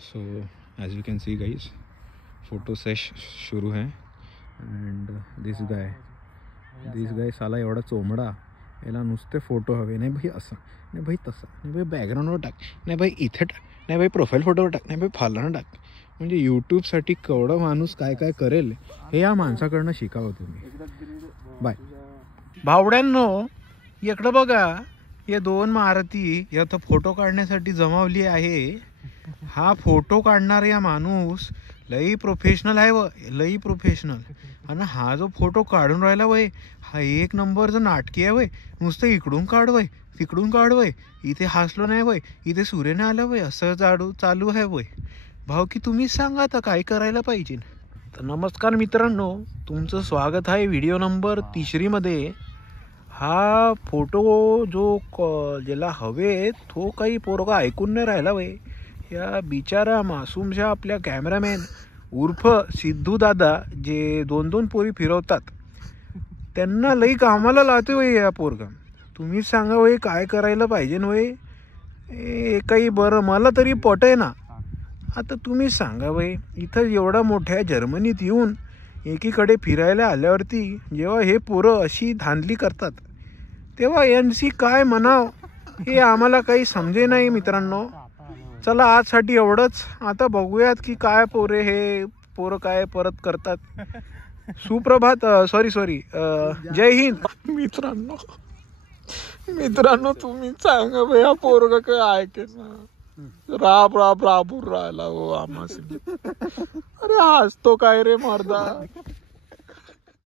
So as you can see guys, photo sash शुरू है. And this guy साला एवढा चोमडा, याला नुसते फोटो हवे. नाही भाई असा, नाही भाई तसा, नाही भाई बॅकग्राऊंडवर टाक, नाही भाई इथे टाक, नाही भाई प्रोफाईल फोटोवर टाक, नाही भाई फालना टाक. म्हणजे यूट्यूबसाठी केवढं माणूस काय काय करेल हे या माणसाकडनं शिकावं तुम्ही. बाय भावड्यांनो, इकडं बघा, या 2 मारुती यात फोटो काढण्यासाठी जमावली आहे. हा फोटो काढणारा या माणूस लई प्रोफेशनल आहे, लई प्रोफेशनल. आणि हा जो फोटो काढून राहिला वय, हा 1 नंबरचं नाटकी आहे वय. नुसतं इकडून काढवय, तिकडून काढवय, इथे हसलो नाही वय, इथे सूर्यने आलं वय, असं चालू आहे वय. भाऊ की तुम्हीच सांगा आता काय करायला पाहिजे. तर नमस्कार मित्रांनो, तुमचं स्वागत आहे व्हिडिओ नंबर 3 मध्ये. हा फोटो जो ज्याला हवे तो काही पोरगा ऐकून नाही राहिला वय. या बिचारा मासूमशा आपल्या कॅमेरामॅन उर्फ सिद्धू दादा, जे 2-2 पोरी फिरवतात, त्यांना लई कामाला लावते वय या पोरगा. तुम्हीच सांगा वय काय करायला पाहिजे वय. काही बरं मला तरी पटय ना. आता तुम्हीच सांगा वय, इथं एवढा मोठ्या जर्मनीत येऊन एकीकडे फिरायला आल्यावरती जेव्हा हे पोरं अशी धांदली करतात, तेव्हा यांची काय म्हणाव हे आम्हाला काही समजे नाही मित्रांनो. चला आजसाठी एवढंच. आता बघूयात की काय हे पोरं काय परत करतात. सुप्रभात, सॉरी जय हिंद मित्रांनो तुम्ही सांगा भैया पोरग काय ऐके ना. राबून राहिला हो आम्हाला. अरे हसतो काय रे मर्दा.